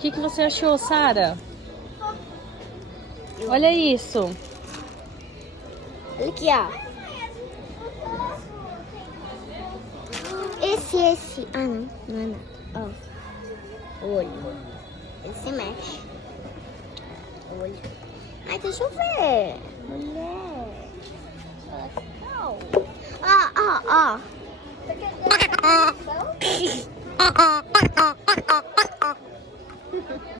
que você achou, Sara? Olha isso. Olha aqui, ó. Esse. Ah, não é nada. Ó. O olho. Ele se mexe. O olho. Ai, deixa eu ver. Mulher. Ó.